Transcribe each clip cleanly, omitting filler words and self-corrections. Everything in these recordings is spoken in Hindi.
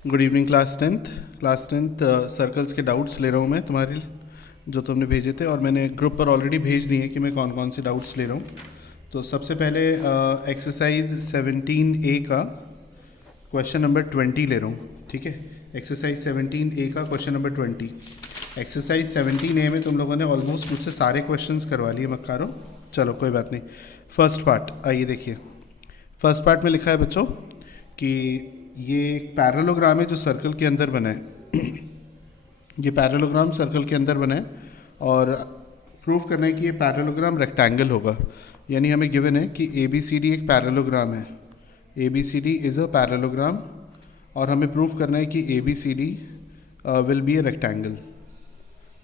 Good evening class tenth circles के डाउट्स ले रहा हूँ मैं तुम्हारे, जो तुमने भेजे थे और मैंने ग्रुप पर ऑलरेडी भेज दिए कि मैं कौन कौन से डाउट्स ले रहा हूँ। तो सबसे पहले एक्सरसाइज 17A का क्वेश्चन नंबर 20 ले रहा हूँ, ठीक है। एक्सरसाइज 17A का क्वेश्चन नंबर 20। एक्सरसाइज 17A में तुम लोगों ने ऑलमोस्ट मुझसे सारे क्वेश्चंस करवा लिए मक्कारो, चलो कोई बात नहीं। फर्स्ट पार्ट आइए देखिए। फर्स्ट पार्ट में लिखा है बच्चों कि ये एक पैरेललोग्राम है जो सर्कल के अंदर बना है। ये पैरेललोग्राम सर्कल के अंदर बना है और प्रूव करना है कि ये पैरेललोग्राम रेक्टेंगल होगा। यानी हमें गिवन है कि ABCD एक पैरेललोग्राम है, ABCD इज़ अ पैरेललोग्राम, और हमें प्रूव करना है कि ABCD will be a rectangle,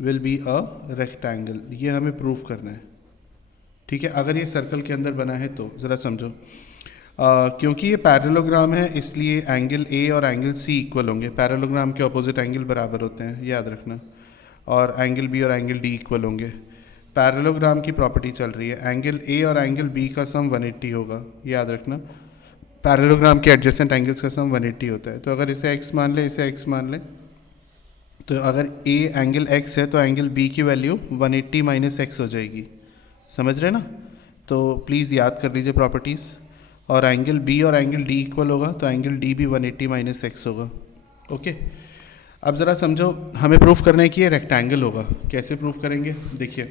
will be a rectangle, ये हमें प्रूव करना है, ठीक है। अगर ये सर्कल के अंदर बना है तो ज़रा समझो। क्योंकि ये पैरेललोग्राम है इसलिए एंगल A और एंगल C इक्वल होंगे। पैरेललोग्राम के अपोजिट एंगल बराबर होते हैं, याद रखना। और एंगल B और एंगल D इक्वल होंगे। पैरेललोग्राम की प्रॉपर्टी चल रही है, एंगल A और एंगल B का सम 180 होगा, याद रखना। पैरेललोग्राम के एडजेसेंट एंगल्स का सम 180 होता है। तो अगर इसे x मान ले, इसे x मान ले, तो अगर A एंगल x है तो एंगल B की वैल्यू 180 माइनस x हो जाएगी, समझ रहे ना। तो प्लीज़ याद कर लीजिए प्रॉपर्टीज़। और एंगल B और एंगल D इक्वल होगा तो एंगल D भी 180 माइनस एक्स होगा, ओके। अब ज़रा समझो, हमें प्रूफ करना है कि ये रेक्टेंगल होगा। कैसे प्रूफ करेंगे देखिए,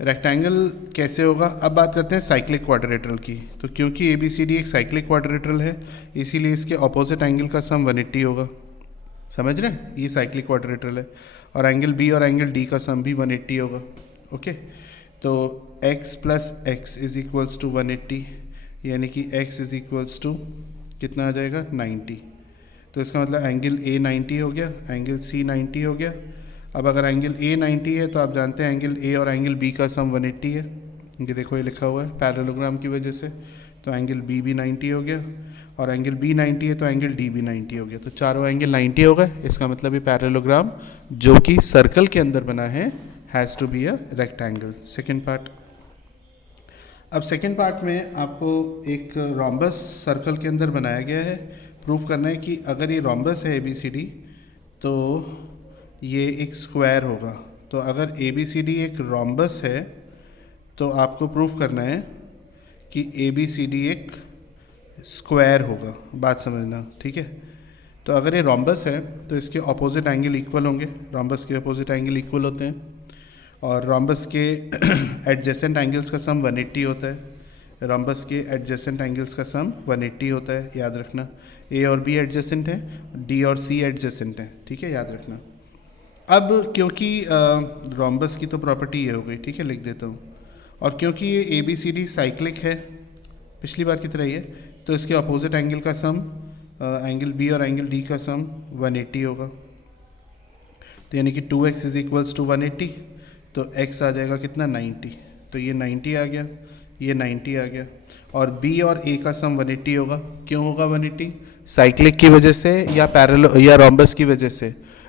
रेक्टेंगल कैसे होगा। अब बात करते हैं साइक्लिक क्वाड्रिलेटरल की। तो क्योंकि ABCD एक साइक्लिक क्वाड्रिलेटरल है इसीलिए इसके ऑपोजिट एंगल का सम 180 होगा, समझ रहे हैं। ये साइक्लिक क्वाड्रिलेटरल है और एंगल B और एंगल D का सम भी 180 होगा, ओके। तो x plus x is equals to 180, यानी कि x इज इक्वल्स टू कितना आ जाएगा 90। तो इसका मतलब एंगल A 90 हो गया, एंगल C 90 हो गया। अब अगर एंगल A 90 है तो आप जानते हैं एंगल A और एंगल B का सम 180 है। ये देखो ये लिखा हुआ है पैरेललोग्राम की वजह से, तो एंगल B भी 90 हो गया और एंगल B 90 है तो एंगल D भी 90 हो गया। तो चारों एंगल 90 हो गए। इसका मतलब ये पैरेललोग्राम जो कि सर्कल के अंदर बना है has to be a rectangle. Second part. अब सेकेंड पार्ट में आपको एक रोम्बस सर्कल के अंदर बनाया गया है। प्रूफ करना है कि अगर ये रोम्बस है ABCD तो ये एक स्क्वायर होगा। तो अगर ABCD एक रोम्बस है तो आपको प्रूफ करना है कि ABCD एक स्क्वायर होगा, बात समझना, ठीक है। तो अगर ये रोम्बस है तो इसके ऑपोजिट एंगल इक्वल होंगे, रोम्बस के ऑपोजिट एंगल इक्वल होते हैं। और रोम्बस के एडजेसेंट एंगल्स का सम 180 होता है। रोम्बस के एडजेसेंट एंगल्स का सम 180 होता है, याद रखना। A और B एडजेसेंट है, D और C एडजेसेंट है, ठीक है, याद रखना। अब क्योंकि रोम्बस की तो प्रॉपर्टी ये हो गई, ठीक है, लिख देता हूँ। और क्योंकि ये ABCD साइक्लिक है पिछली बार की तरह ही है, तो इसके अपोजिट एंगल का सम एंगल B और एंगल D का सम 180 होगा। तो यानी कि 2x इज इक्वल्स टू 180, तो x आ जाएगा कितना 90। तो ये 90 आ गया, ये 90 आ गया। और B और A का सम 180 होगा। क्यों होगा 180? साइक्लिक की वजह से या पैरेलल या रोम्बस की वजह से?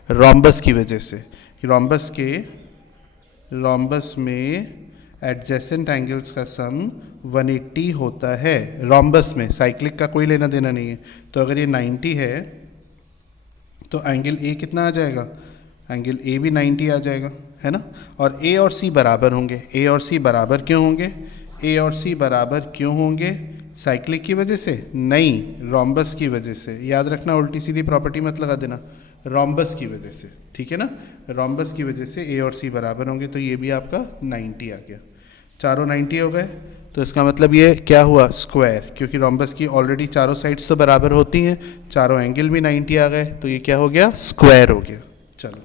रोम्बस की वजह से। रोम्बस में एडजेसेंट एंगल्स का सम 180 होता है रोम्बस में, साइक्लिक का कोई लेना देना नहीं है। तो अगर ये 90 है तो एंगल A कितना आ जाएगा? एंगल A भी 90 आ जाएगा, है ना। और A और C बराबर होंगे। A और C बराबर क्यों होंगे? A और C बराबर क्यों होंगे? साइक्लिक की वजह से नहीं, रोम्बस की वजह से। याद रखना, उल्टी सीधी प्रॉपर्टी मत लगा देना, रोम्बस की वजह से, ठीक है ना। रोम्बस की वजह से A और C बराबर होंगे, तो ये भी आपका 90 आ गया। चारों 90 हो गए, तो इसका मतलब ये क्या हुआ? स्क्वायर। क्योंकि रोम्बस की ऑलरेडी चारों साइड्स तो बराबर होती हैं, चारों एंगल भी 90 आ गए, तो ये क्या हो गया? स्क्वायर हो गया। चलो,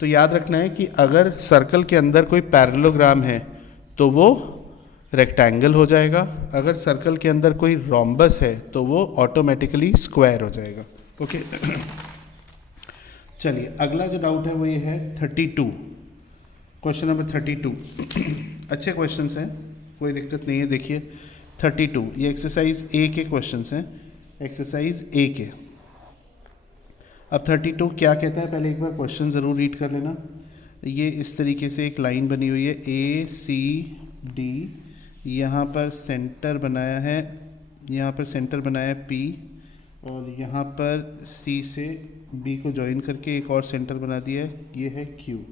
तो याद रखना है कि अगर सर्कल के अंदर कोई पैरेललोग्राम है तो वो रेक्टेंगल हो जाएगा, अगर सर्कल के अंदर कोई रोम्बस है तो वो ऑटोमेटिकली स्क्वायर हो जाएगा, ओके। चलिए अगला जो डाउट है वो ये है 32, क्वेश्चन नंबर 32। अच्छे क्वेश्चंस हैं, कोई दिक्कत नहीं है। देखिए 32, ये एक्सरसाइज A के क्वेश्चंस हैं, एक्सरसाइज A के। अब 32 क्या कहता है, पहले एक बार क्वेश्चन ज़रूर रीड कर लेना। ये इस तरीके से एक लाइन बनी हुई है ACD, यहाँ पर सेंटर बनाया है, यहाँ पर सेंटर बनाया है P, और यहाँ पर सी से बी को ज्वाइन करके एक और सेंटर बना दिया है, ये है क्यू,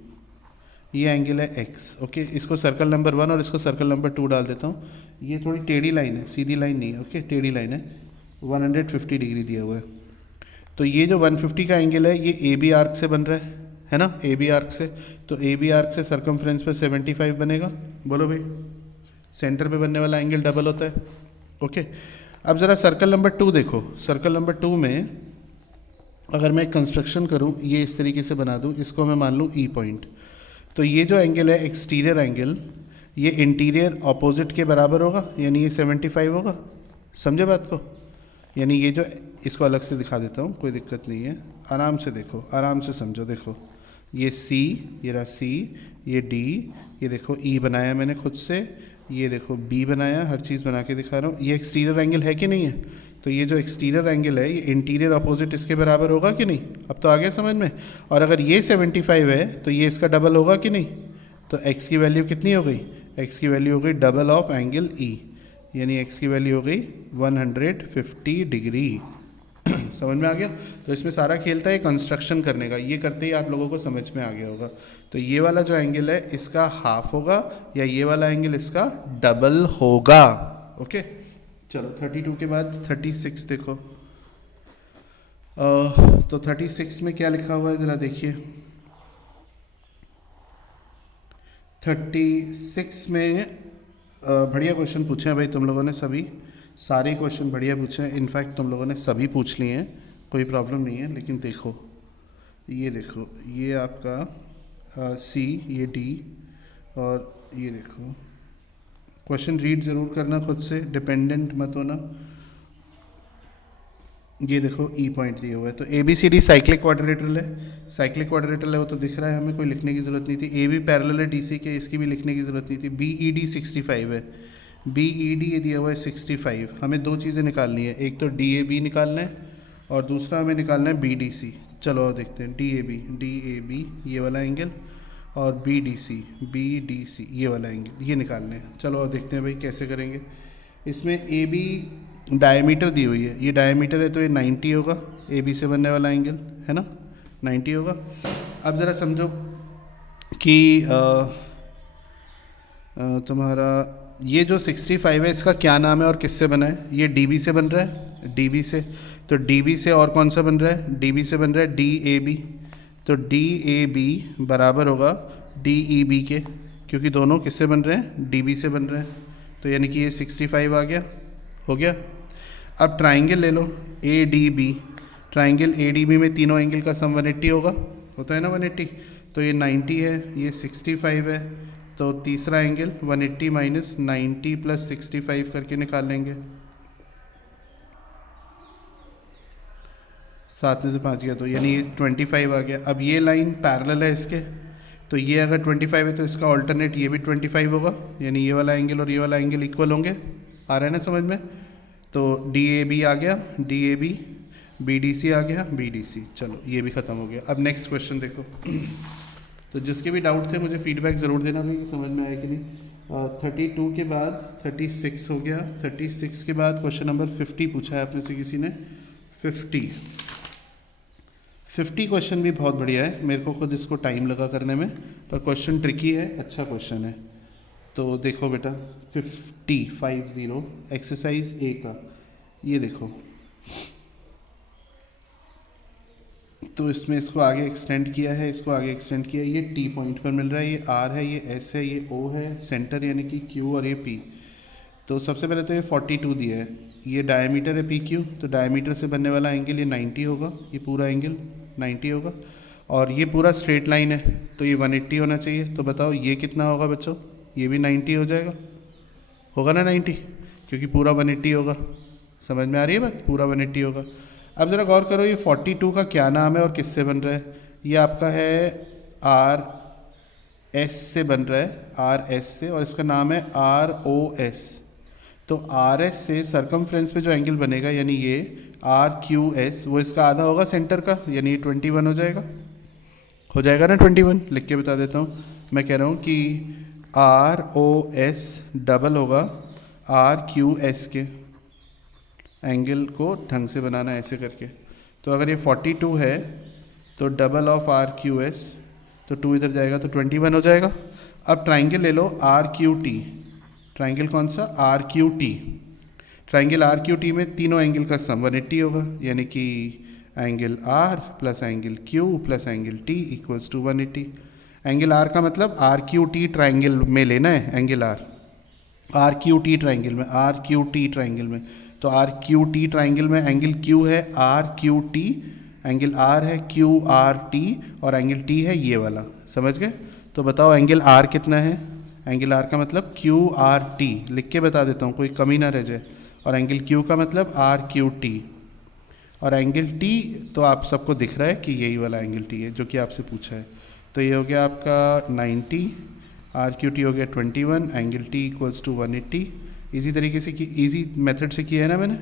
ये एंगल है एक्स। ओके, इसको सर्कल नंबर 1 और इसको सर्कल नंबर 2 डाल देता हूँ। ये थोड़ी टेढ़ी लाइन है, सीधी लाइन नहीं है। ओके, टेढ़ी लाइन है, 150 डिग्री दिया हुआ है। तो ये जो 150 का एंगल है ये ए बी आर्क से बन रहा है ना, ए बी आर्क से। तो ए बी आर्क से सर्कमफ्रेंस पे 75 बनेगा। बोलो भाई, सेंटर पे बनने वाला एंगल डबल होता है। ओके, अब ज़रा सर्कल नंबर 2 देखो। सर्कल नंबर 2 में अगर मैं कंस्ट्रक्शन करूं, ये इस तरीके से बना दूं, इसको मैं मान लूं ई पॉइंट। तो ये जो एंगल है एक्सटीरियर एंगल, ये इंटीरियर ऑपोजिट के बराबर होगा, यानी ये 75 होगा। समझे बात को? यानी ये जो, इसको अलग से दिखा देता हूँ, कोई दिक्कत नहीं है, आराम से देखो, आराम से समझो। देखो ये सी, ये रहा सी, ये डी, ये देखो ई बनाया मैंने खुद से, ये देखो बी बनाया, हर चीज़ बना के दिखा रहा हूँ। ये एक्सटीरियर एंगल है कि नहीं है? तो ये जो एक्सटीरियर एंगल है ये इंटीरियर अपोजिट इसके बराबर होगा कि नहीं? अब तो आ गया समझ में। और अगर ये 75 है तो ये इसका डबल होगा कि नहीं? तो x की वैल्यू कितनी हो गई? x की वैल्यू हो गई डबल ऑफ एंगल E, यानी x की वैल्यू हो गई 150 डिग्री। समझ में आ गया? तो इसमें सारा खेल था ये कंस्ट्रक्शन करने का, ये करते ही आप लोगों को समझ में आ गया होगा। तो ये वाला जो एंगल है इसका हाफ होगा, या ये वाला एंगल इसका डबल होगा। ओके, चलो 32 के बाद 36 देखो। तो 36 में क्या लिखा हुआ है ज़रा देखिए। 36 में बढ़िया क्वेश्चन पूछे हैं भाई तुम लोगों ने, सभी सारे क्वेश्चन बढ़िया पूछे हैं। इनफैक्ट तुम लोगों ने सभी पूछ लिए हैं, कोई प्रॉब्लम नहीं है। लेकिन देखो, ये देखो, ये आपका सी, ये डी, और ये देखो, क्वेश्चन रीड ज़रूर करना खुद से, डिपेंडेंट मत होना। ये देखो ई पॉइंट दिया हुआ है, तो A B C D cyclic quadrilateral है। साइक्लिक क्वाड्रिलेटरल है वो तो दिख रहा है हमें, कोई लिखने की ज़रूरत नहीं थी। ए बी पैरेलल है डी सी के, इसकी भी लिखने की ज़रूरत नहीं थी। बी ई डी 65 है, बी ई डी ये दिया हुआ है 65। हमें दो चीज़ें निकालनी है, एक तो डी ए बी निकालना है और दूसरा हमें निकालना है बी डी सी। चलो और देखते हैं, डी ए बी ये वाला एंगल, और बी डी सी ये वाला एंगल, ये निकालने हैं। चलो और देखते हैं भाई कैसे करेंगे। इसमें ए बी डायमीटर दी हुई है, ये डायमीटर है तो ये 90 होगा, ए बी से बनने वाला एंगल है ना, 90 होगा। अब ज़रा समझो कि तुम्हारा ये जो 65 है इसका क्या नाम है और किससे बना है? ये डी बी से बन रहा है, डी बी से। तो डी बी से और कौन सा बन रहा है? डी बी से बन रहा है डी ए बी। तो डी ए बी बराबर होगा डी ई बी के, क्योंकि दोनों किससे बन रहे हैं? डी बी से बन रहे हैं। तो यानी कि ये 65 आ गया, हो गया। अब ट्राइंगल ले लो A D B. Triangle A D B में तीनों एंगल का सम 180 होगा, होता है ना 180। तो ये 90 है, ये 65 है, तो तीसरा एंगल 180 माइनस 90 प्लस 65 करके निकाल लेंगे। 7 में से 5 गया तो यानी ये 25 आ गया। अब ये लाइन पैरेलल है इसके, तो ये अगर 25 है तो इसका ऑल्टरनेट ये भी 25 होगा, यानी ये वाला एंगल और ये वाला एंगल इक्वल होंगे। आ रहा है ना समझ में? तो डी ए बी आ गया, D A B, B D C आ गया, बी डी सी। चलो ये भी ख़त्म हो गया। अब नेक्स्ट क्वेश्चन देखो। तो जिसके भी डाउट थे मुझे फीडबैक ज़रूर देना भाई कि समझ में आया कि नहीं। 32 के बाद 36 हो गया। 36 के बाद क्वेश्चन नंबर 50 पूछा है आपने से किसी ने। 50 क्वेश्चन भी बहुत बढ़िया है, मेरे को खुद इसको टाइम लगा करने में, पर क्वेश्चन ट्रिकी है, अच्छा क्वेश्चन है। तो देखो बेटा 50 एक्सरसाइज ए का, ये देखो। तो इसमें इसको आगे एक्सटेंड किया है, इसको आगे एक्सटेंड किया है। ये टी पॉइंट पर मिल रहा है, ये आर है, ये एस है, ये ओ है, सेंटर यानी कि क्यू, और ये पी। तो सबसे पहले तो ये 42 दिया है, ये डायमीटर है पी क्यू। तो डायमीटर से बनने वाला एंगल ये 90 होगा, ये पूरा एंगल 90 होगा। और ये पूरा स्ट्रेट लाइन है तो ये 180 होना चाहिए। तो बताओ ये कितना होगा बच्चों? ये भी 90 हो जाएगा, होगा ना 90, क्योंकि पूरा 180 होगा। समझ में आ रही है बात? पूरा 180 होगा। अब ज़रा गौर करो, ये 42 का क्या नाम है और किससे बन रहा है? ये आपका है आर एस से बन रहा है, आर एस से, और इसका नाम है आर ओ एस। तो आर एस से सरकमफ्रेंस पे जो एंगल बनेगा, यानी ये आर क्यू एस, वो इसका आधा होगा सेंटर का, यानी ये 21 हो जाएगा। हो जाएगा ना 21? लिख के बता देता हूँ। मैं कह रहा हूँ कि आर ओ एस डबल होगा आर क्यू एस के। एंगल को ढंग से बनाना है ऐसे करके। तो अगर ये 42 है तो double of R Q S, तो 2 इधर जाएगा तो 21 हो जाएगा। अब ट्राइंगल ले लो आर क्यू टी, ट्राइंगल कौन सा, R Q T. Triangle R Q T में तीनों एंगल का सम 180 होगा, यानी कि angle R plus angle Q plus angle T equals to 180। Angle R का मतलब आर क्यू टी ट्राइंगल में लेना है, angle R Q T triangle में, आर क्यू टी ट्राइंगल में। तो आर क्यू टी ट्राइंगल में एंगल क्यू है are Q T, angle are है क्यू आर टी, और एंगल टी है ये वाला, समझ गए। तो बताओ एंगल आर कितना है, एंगल आर का मतलब क्यू आर टी, लिख के बता देता हूँ कोई कमी ना रह जाए। और एंगल क्यू का मतलब आर क्यू टी, और एंगल टी तो आप सबको दिख रहा है कि यही वाला एंगल टी है जो कि आपसे पूछा है। तो ये हो गया आपका 90, आर क्यू टी हो गया 21, angle T equals to 180। Easy तरीके से इजी मेथड से किया है ना मैंने।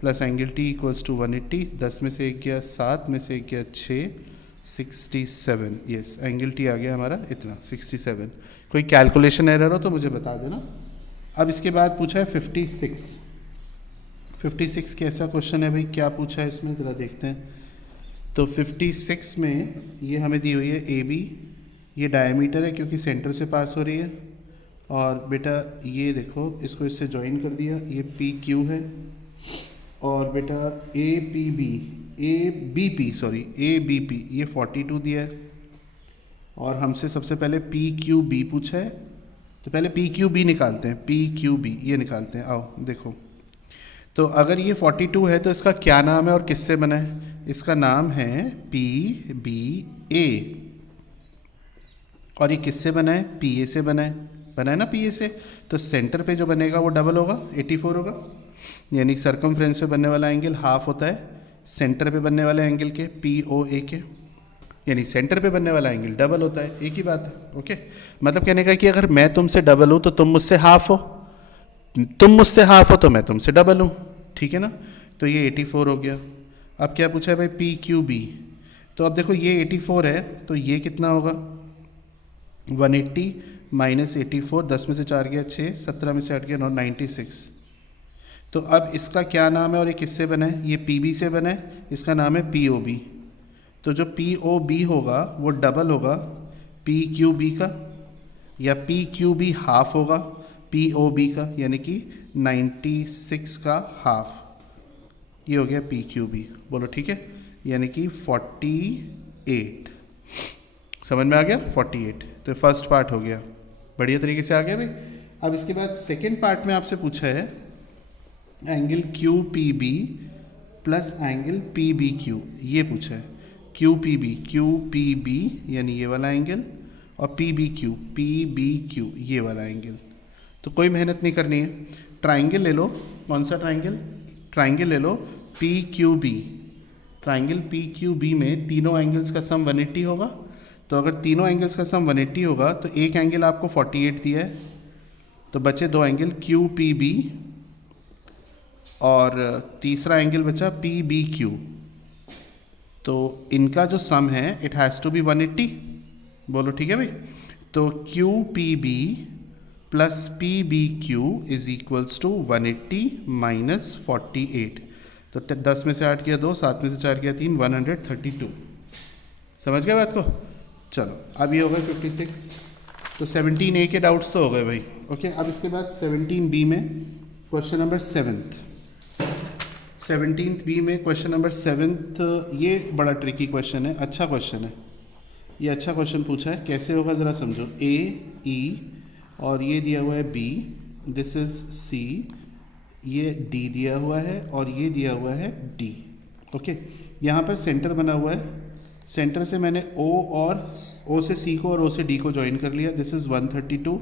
Plus angle T equals to 180, 10 में से 1 गया 7, में से 1 गया 6, 67। यस, एंगल टी आ गया हमारा इतना 67। कोई कैलकुलेशन एरर हो तो मुझे बता देना। अब इसके बाद पूछा है 56। 56 कैसा क्वेश्चन है भाई, क्या पूछा है इसमें, ज़रा देखते हैं। तो 56 में ये हमें दी हुई है ए बी, ये डायमीटर है क्योंकि सेंटर से पास हो रही है। और बेटा ये देखो, इसको इससे ज्वाइन कर दिया, ये पी क्यू है। और बेटा ए बी पी ये 42 दिया है। और हमसे सबसे पहले पी क्यू बी पूछा है, तो पहले पी क्यू बी निकालते हैं, पी क्यू बी ये निकालते हैं। आओ देखो, तो अगर ये 42 है तो इसका क्या नाम है और किससे बना है, इसका नाम है पी बी ए। और ये किससे बना है, पी ए से बना है ना, पी ए से। तो सेंटर पे जो बनेगा वो डबल होगा, 84 होगा। यानी सरकमफ्रेंस पे बनने वाला एंगल हाफ होता है सेंटर पे बनने वाले एंगल के, पी ओ ए के। यानी सेंटर पे बनने वाला एंगल डबल होता है, एक ही बात है। ओके, मतलब कहने का कि अगर मैं तुमसे डबल हूँ तो तुम मुझसे हाफ हो, तुम मुझसे हाफ हो तो मैं तुमसे डबल हूँ, ठीक है ना। तो ये 84 हो गया। अब क्या पूछा है भाई, पी क्यू बी। तो अब देखो ये 84 है तो ये कितना होगा, 180 माइनस 84, 10 में से 4 गया 6, 17 में से 8 गया 9, 96। तो अब इसका क्या नाम है और ये किससे बना है, ये पी बी से बना है, इसका नाम है पी ओ बी। तो जो पी ओ बी होगा वो डबल होगा पी क्यू बी का, या पी क्यू बी हाफ होगा पी ओ बी का, यानी कि 96 का हाफ, ये हो गया पी क्यू बी। बोलो ठीक है, यानी कि 48। समझ में आ गया, 48। तो फर्स्ट पार्ट हो गया, बढ़िया तरीके से आ गया भाई। अब इसके बाद सेकेंड पार्ट में आपसे पूछा है angle Q P B plus angle P B Q, ये पूछा है। क्यू पी बी यानी ये वाला एंगल, और पी बी क्यू ये वाला एंगल। तो कोई मेहनत नहीं करनी है, ट्राइंगल ले लो। कौन सा ट्राइंगल, ट्राइंगल ले लो P Q B. Triangle P Q B में तीनों एंगल्स का सम 180 होगा। तो अगर तीनों एंगल्स का सम 180 होगा तो एक एंगल आपको 48 दिया है, तो बचे दो एंगल क्यू पी बी और तीसरा एंगल बचा पी बी क्यू। तो इनका जो सम है इट हैज़ टू बी 180। बोलो ठीक है भाई। तो Q P B plus P B Q is equals to 180 minus 48। तो 10 में से 8 गया 2, 7 में से 4 गया 3, 132। समझ गए बात को। चलो अब ये हो गए 56। तो 17A के डाउट्स तो हो गए भाई। ओके, अब इसके बाद 17B में question number 7th। 17th B में क्वेश्चन नंबर 7th, ये बड़ा ट्रिकी क्वेश्चन है, अच्छा क्वेश्चन है ये, अच्छा क्वेश्चन पूछा है। कैसे होगा ज़रा समझो। A E और ये दिया हुआ है B, दिस इज C, ये D दिया हुआ है और ये दिया हुआ है D। ओके, यहाँ पर सेंटर बना हुआ है, सेंटर से मैंने O और O से C को और O से D को ज्वाइन कर लिया, दिस इज़ 132।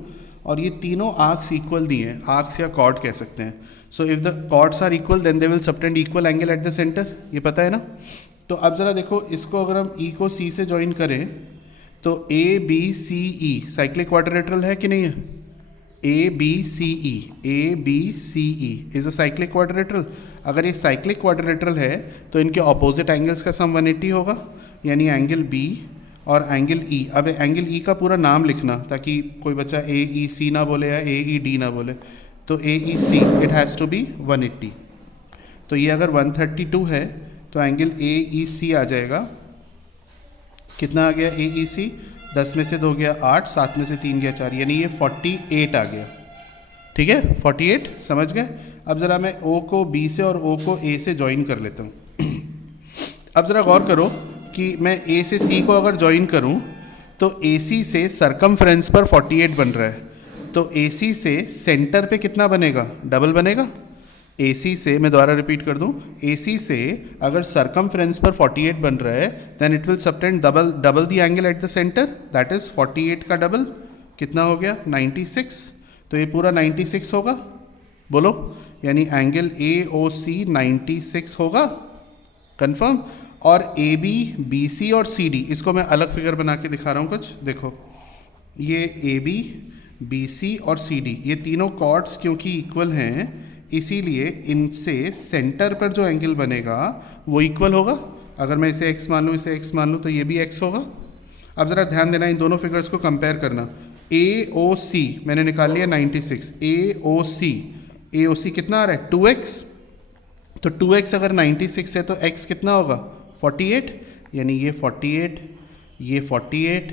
और ये तीनों आर्क्स इक्वल दिए हैं, आर्क्स या कॉर्ड कह सकते हैं। So if the chords are equal then they will subtend equal angle at the centre, ये पता है ना। तो अब ज़रा देखो, इसको अगर हम E को C से ज्वाइन करें तो A B C E cyclic quadrilateral है कि नहीं है। A B C E is a cyclic quadrilateral. अगर ये साइक्लिक क्वाड्रिलेटरल है तो इनके ऑपोजिट एंगल्स का सम 180 होगा, यानी एंगल B और एंगल E। अब एंगल E का पूरा नाम लिखना ताकि कोई बच्चा AEC ना बोले या AED ना बोले। तो AEC it has to be 180। तो ये अगर 132 है तो एंगल AEC आ जाएगा, कितना आ गया AEC, 10 में से 2 गया 8, 7 में से 3 गया 4, यानी ये 48 आ गया। ठीक है, 48 समझ गए। अब ज़रा मैं O को B से और O को A से ज्वाइन कर लेता हूँ। अब ज़रा गौर करो कि मैं A से C को अगर ज्वाइन करूँ तो AC से सरकमफ्रेंस पर 48 बन रहा है, तो AC से सेंटर पे कितना बनेगा, डबल बनेगा। AC से, मैं दोबारा रिपीट कर दूं, AC से अगर सरकमफ्रेंस पर 48 बन रहा है then it will subtend double the angle at the centre, that is 48 का डबल कितना हो गया 96, तो ये पूरा 96 होगा, बोलो, यानी एंगल AOC 96 होगा, कंफर्म। और AB, BC और CD, इसको मैं अलग फिगर बना के दिखा रहा हूँ कुछ, देखो ये AB, BC और CD, ये तीनों कॉर्ड्स क्योंकि इक्वल हैं इसीलिए इनसे सेंटर पर जो एंगल बनेगा वो इक्वल होगा। अगर मैं इसे x मान लूँ, इसे x मान लूँ, तो ये भी x होगा। अब ज़रा ध्यान देना, इन दोनों फिगर्स को कंपेयर करना। AOC मैंने निकाल लिया 96, AOC कितना आ रहा है 2x, तो 2x अगर 96 है तो x कितना होगा 48, यानी ये 48, ये 48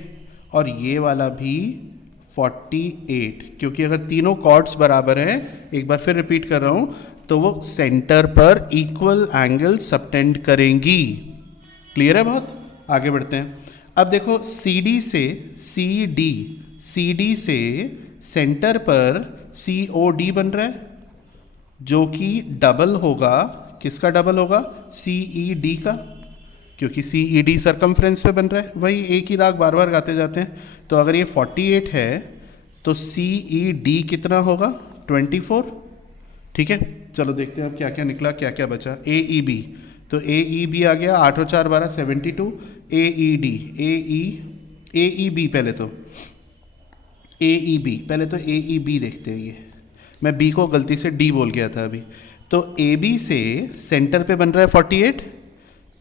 और ये वाला भी 48, क्योंकि अगर तीनों कॉर्ड्स बराबर हैं, एक बार फिर रिपीट कर रहा हूँ, तो वो सेंटर पर इक्वल एंगल सबटेंड करेंगी। क्लियर है बहुत? आगे बढ़ते हैं। अब देखो CD से CD से सेंटर पर COD बन रहा है, जो कि डबल होगा, किसका डबल होगा CED का, क्योंकि CED सरकमफ्रेंस पे बन रहा है, वही एक ही राग बार बार गाते जाते हैं। तो अगर ये 48 है तो CED कितना होगा 24। ठीक है, चलो देखते हैं अब क्या क्या निकला, क्या क्या बचा। AEB, तो AEB आ गया 8 और 4 12 72। AEB पहले तो AEB देखते हैं। ये मैं B को गलती से D बोल गया था अभी। तो AB से सेंटर पे बन रहा है 48,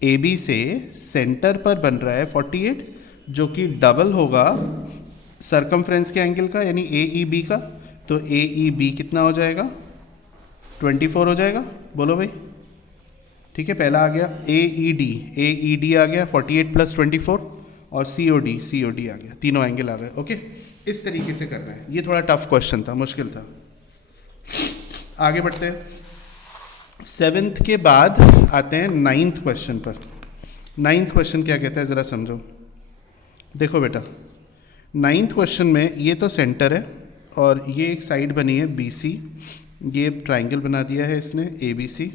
AB से सेंटर पर बन रहा है 48, जो कि डबल होगा सरकमफ्रेंस के एंगल का, यानी AEB का। तो AEB कितना हो जाएगा 24 हो जाएगा, बोलो भाई। ठीक है, पहला आ गया AED आ गया 48 + 24, और COD आ गया, तीनों एंगल आ गए। ओके, इस तरीके से करना है। ये थोड़ा टफ क्वेश्चन था, मुश्किल था। आगे बढ़ते हैं। 7th के बाद आते हैं 9th क्वेश्चन पर। 9th क्वेश्चन क्या कहता है ज़रा समझो। देखो बेटा, 9th क्वेश्चन में ये तो सेंटर है और ये एक साइड बनी है BC, ये ट्राइंगल बना दिया है इसने ABC,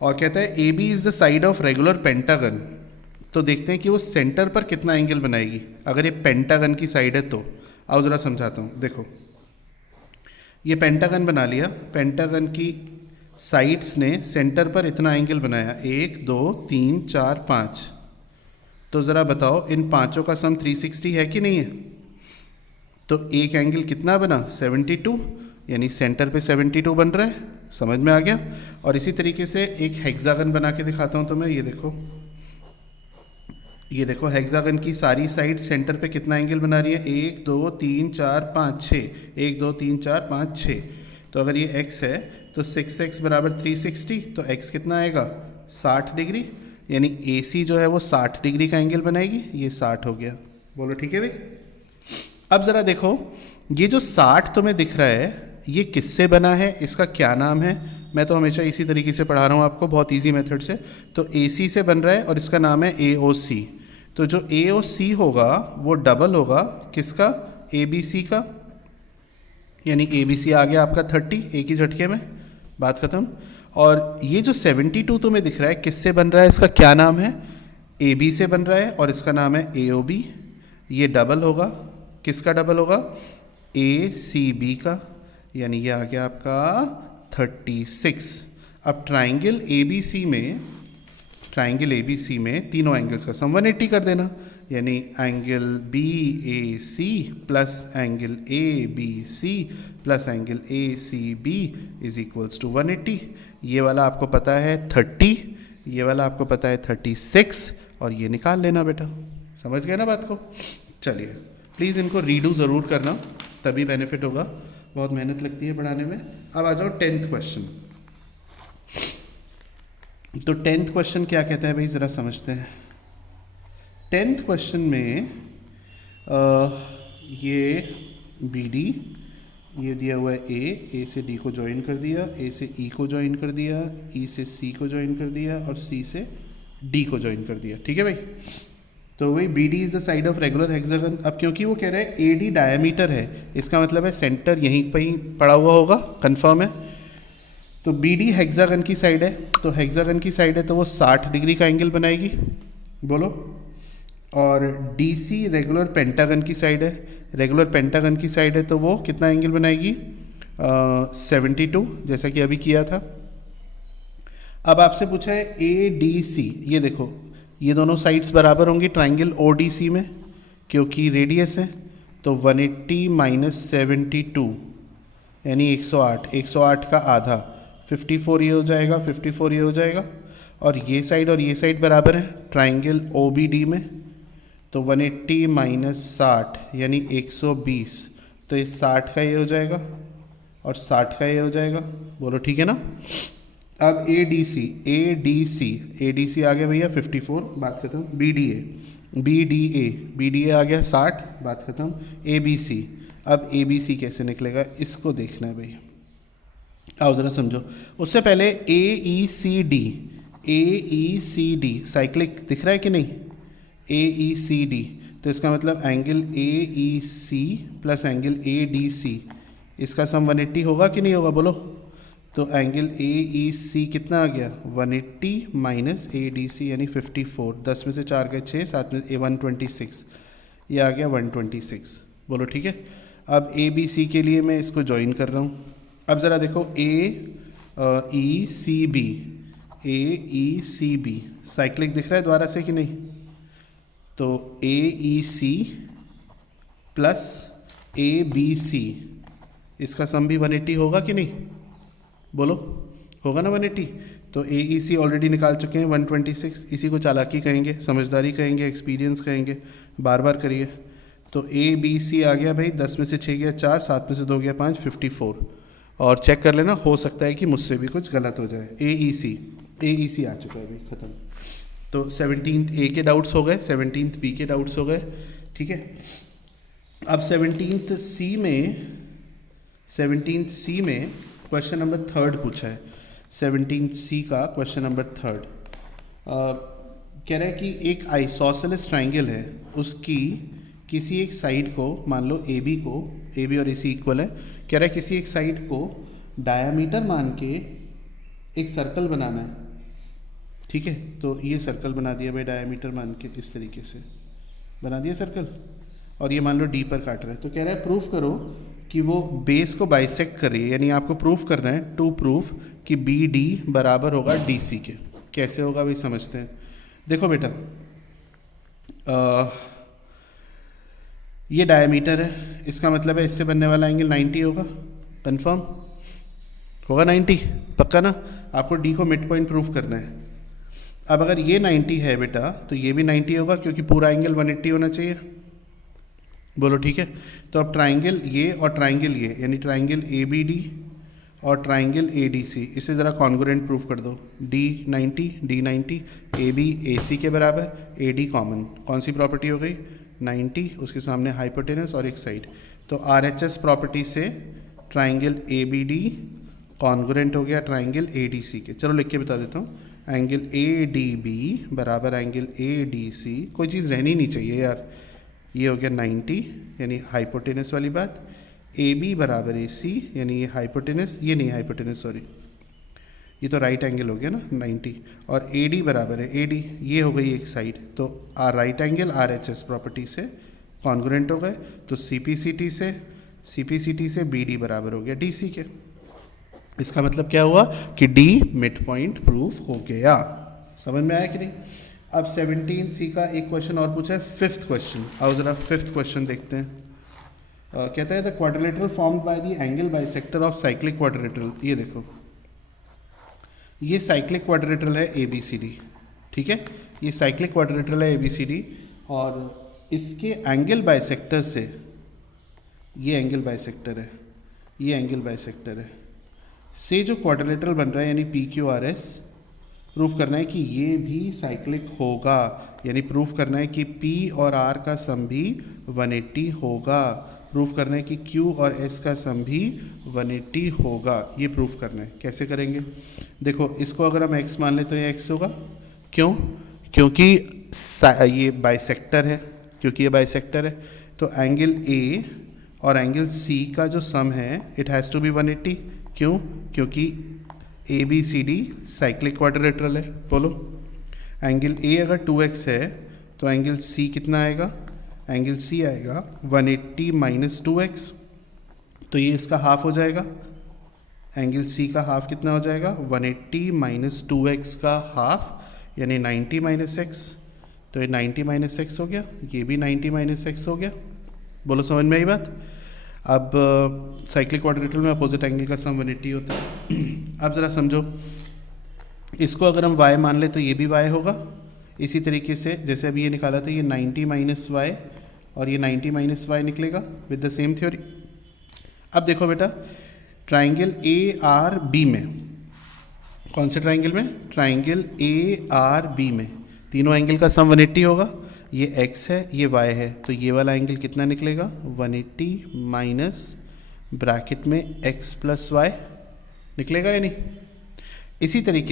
और कहता है AB is the side of regular pentagon. तो देखते हैं कि वो सेंटर पर कितना एंगल बनाएगी अगर ये पेंटागन की साइड है तो। आओ ज़रा समझाता हूँ। देखो, ये पेंटागन बना लिया, पेंटागन की साइड्स ने सेंटर पर इतना एंगल बनाया, 1 2 3 4 5। तो ज़रा बताओ इन पांचों का सम 360 है कि नहीं है? तो एक एंगल कितना बना 72, यानी सेंटर पे 72 बन रहा है। समझ में आ गया? और इसी तरीके से एक हेक्सागन बना के दिखाता हूँ तुम्हें। ये देखो हेक्सागन की सारी साइड सेंटर पे कितना एंगल बना रही है, 1 2 3 4 5 6, 1 2 3 4 5 6। तो अगर ये x है तो 6x बराबर 360, तो x कितना आएगा 60 डिग्री, यानी AC जो है वो 60 डिग्री का एंगल बनाएगी। ये 60 हो गया, बोलो ठीक है भाई। अब ज़रा देखो, ये जो 60 तुम्हें दिख रहा है ये किससे बना है, इसका क्या नाम है? मैं तो हमेशा इसी तरीके से पढ़ा रहा हूँ आपको, बहुत इजी मेथड से। तो AC से बन रहा है और इसका नाम है AOC। तो जो AOC होगा वो डबल होगा किसका, ABC का, यानी ABC आ गया आपका 30, एक ही झटके में, बात खत्म। और ये जो 72 तुम्हें दिख रहा है किससे बन रहा है, इसका क्या नाम है? AB से बन रहा है और इसका नाम है AOB। ये डबल होगा, किसका डबल होगा? ACB का, यानी ये आ गया आपका 36। अब ट्राइंगल ABC में तीनों एंगल्स का सम 180 कर देना, यानी angle BAC plus angle ABC plus angle ACB is equals to 180। ये वाला आपको पता है 30, ये वाला आपको पता है 36, और ये निकाल लेना बेटा। समझ गए ना बात को? चलिए, प्लीज़ इनको रीडू ज़रूर करना, तभी बेनिफिट होगा, बहुत मेहनत लगती है पढ़ाने में। अब आ जाओ 10th क्वेश्चन। तो 10th क्वेश्चन क्या कहता है भाई, ज़रा समझते हैं। 10th क्वेश्चन में ये बी डी, ये दिया हुआ है ए से डी को ज्वाइन कर दिया, ए से ई को ज्वाइन कर दिया, ई से सी को ज्वाइन कर दिया और सी से डी को ज्वाइन कर दिया। ठीक है भाई, तो वही B D is the side of regular hexagon. अब क्योंकि वो कह रहा है ए डी डायमीटर है, इसका मतलब है सेंटर यहीं पर ही पड़ा हुआ होगा, कंफर्म है। तो बी डी हेक्सागन की साइड है, तो हेक्सागन की साइड है तो वो 60 डिग्री का एंगल बनाएगी, बोलो। और डी सी रेगुलर पेंटागन की साइड है, रेगुलर पेंटागन की साइड है तो वो कितना एंगल बनाएगी, 72, जैसा कि अभी किया था। अब आपसे पूछा है ए डी सी, ये देखो ये दोनों साइड्स बराबर होंगी ट्राइंगल ओ डी सी में, क्योंकि रेडियस है। तो 180 माइनस 72 यानी 108, 108 का आधा 54 ये हो जाएगा, 54 ये हो जाएगा। और ये साइड बराबर है ट्राइंगल ओ बी डी में, तो 180 माइनस 60 यानी 120, तो ये 60 का ये हो जाएगा और 60 का ये हो जाएगा, बोलो ठीक है ना। अब ए डी सी आ गया भैया 54, बात खत्म। बी डी ए आ गया 60, बात खत्म। ए बी सी, अब ए बी सी कैसे निकलेगा इसको देखना है भाई, आओ ज़रा समझो। उससे पहले ए ई सी डी साइक्लिक दिख रहा है कि नहीं, ए ई सी डी, तो इसका मतलब angle A E C plus angle A D C, इसका सम 180 होगा कि नहीं होगा, बोलो। तो एंगल ए ई सी कितना आ गया, 180 माइनस ए डी सी यानी 54, 10 में से 4 गए 6, 7 में 126, ये आ गया 126, बोलो ठीक है। अब ए बी सी के लिए मैं इसको ज्वाइन कर रहा हूँ। अब ज़रा देखो ए ई सी बी साइक्लिक दिख रहा है दोबारा से कि नहीं, तो ए ई सी प्लस ए बी सी, इसका सम भी 180 होगा कि नहीं, बोलो होगा ना 180। तो ए ई सी ऑलरेडी निकाल चुके हैं 126, इसी को चालाकी कहेंगे, समझदारी कहेंगे, एक्सपीरियंस कहेंगे, बार बार करिए। तो ए बी सी आ गया भाई, 10 में से 6 गया 4, 7 में से 2 गया 5, 54। और चेक कर लेना, हो सकता है कि मुझसे भी कुछ गलत हो जाए। ए ई सी आ चुका है भाई, ख़त्म। तो 17th ए के डाउट्स हो गए, 17th बी के डाउट्स हो गए, ठीक है। अब 17th सी में क्वेश्चन नंबर 3 पूछा है। 17th सी का क्वेश्चन नंबर 3 कह रहा है कि एक आइसोसेलेस ट्राइंगल है, उसकी किसी एक साइड को, मान लो ए बी और ए सी इक्वल है, कह रहा है किसी एक साइड को डायामीटर मान के एक सर्कल बनाना है, ठीक है। तो ये सर्कल बना दिया भाई डायामीटर मान के, इस तरीके से बना दिया सर्कल, और ये मान लो डी पर काट रहा है। तो कह रहा है प्रूफ करो कि वो बेस को बाइसेक्ट कर रही है, यानी आपको प्रूफ करना है, टू प्रूफ कि बी डी बराबर होगा डी सी के। कैसे होगा भाई, समझते हैं। देखो बेटा, ये डायमीटर है, इसका मतलब है इससे बनने वाला एंगल 90 होगा, कंफर्म होगा 90, पक्का ना। आपको डी को मिड पॉइंट प्रूफ करना है। अब अगर ये 90 है बेटा, तो ये भी 90 होगा, क्योंकि पूरा एंगल 180 होना चाहिए, बोलो ठीक है। तो अब ट्राइंगल ये और ट्राइंगल ये, यानी ट्राइंगल ए बी डी और ट्राइंगल ए डी सी, इसे ज़रा कॉन्ग्रुएंट प्रूफ कर दो। डी 90, ए बी ए सी के बराबर, ए डी कॉमन, कौन सी प्रॉपर्टी हो गई, 90, उसके सामने हाइपोटेनस और एक साइड। तो आर एच एस प्रॉपर्टी से triangle A B D congruent हो गया ट्राइंगल ए डी सी के। चलो लिख के बता देता हूँ, एंगल ए डी बी बराबर एंगल ए डी सी, कोई चीज़ रहनी नहीं चाहिए यार, ये हो गया 90 यानी हाइपोटेनस वाली बात। ए बी बराबर ए सी यानी ये हाइपोटेनस, ये नहीं हाइपोटेनस सॉरी, ये तो राइट एंगल हो गया ना 90, और ए डी बराबर है ए डी, ये हो गई एक साइड। तो R right angle R H S property से कॉन्ग्रुएंट हो गए। तो सी पी सी टी से बी डी बराबर हो गया डी सी के। इसका मतलब क्या हुआ कि डी मिड पॉइंट प्रूफ हो गया। समझ में आया कि नहीं। अब 17 सी का एक क्वेश्चन और पूछा है, 5th क्वेश्चन। आओ जरा 5th क्वेश्चन देखते हैं। कहता है the quadrilateral formed by the angle bisector of cyclic quadrilateral. ये देखो, ये साइक्लिक क्वाड्रिलेटरल है ए बी सी डी, ठीक है, ये साइक्लिक क्वाड्रिलेटरल है ए बी सी डी, और इसके एंगल बाइसेक्टर से, ये एंगल बाइसेक्टर है, ये एंगल बाइसेक्टर है, से जो क्वाड्रिलेटरल बन रहा है यानी P Q R S, proof करना है कि ये भी साइक्लिक होगा, यानी प्रूफ करना है कि P और R का सम भी 180 होगा, प्रूफ करना है कि Q और S का सम भी 180 होगा, ये प्रूफ करना है। कैसे करेंगे? देखो, इसको अगर हम x मान ले तो ये x होगा। क्यों? क्योंकि ये बाइसेक्टर है, क्योंकि ये बाइसेक्टर है, तो एंगल A और एंगल C का जो सम है इट हैज़ टू बी 180। क्यों? क्योंकि ABCD साइक्लिक क्वाड्रिलेटरल है। बोलो, एंगल A अगर 2x है तो एंगल C कितना आएगा? एंगल C आएगा 180 माइनस 2x, तो ये इसका हाफ हो जाएगा। एंगल C का हाफ कितना हो जाएगा? 180 माइनस 2x का हाफ, यानी 90 माइनस x, तो ये 90 माइनस x हो गया, ये भी 90 माइनस x हो गया। बोलो, समझ में आई बात? अब साइक्लिक क्वाड्रिलेटरल में अपोजिट एंगल का सम 180 होता है। अब ज़रा समझो, इसको अगर हम y मान ले तो ये भी y होगा। इसी तरीके से जैसे अभी ये निकाला था, ये 90 माइनस y और ये 90 माइनस y निकलेगा विद द सेम थ्योरी। अब देखो बेटा, ट्राइंगल ARB में, कौन से ट्राइंगल में? ट्राइंगल ARB में तीनों एंगल का सम 180 होगा। ये x है, ये y है, तो ये वाला एंगल कितना निकलेगा? 180 माइनस ब्रैकेट में x प्लस y निकलेगा या नहीं? इसी तरीके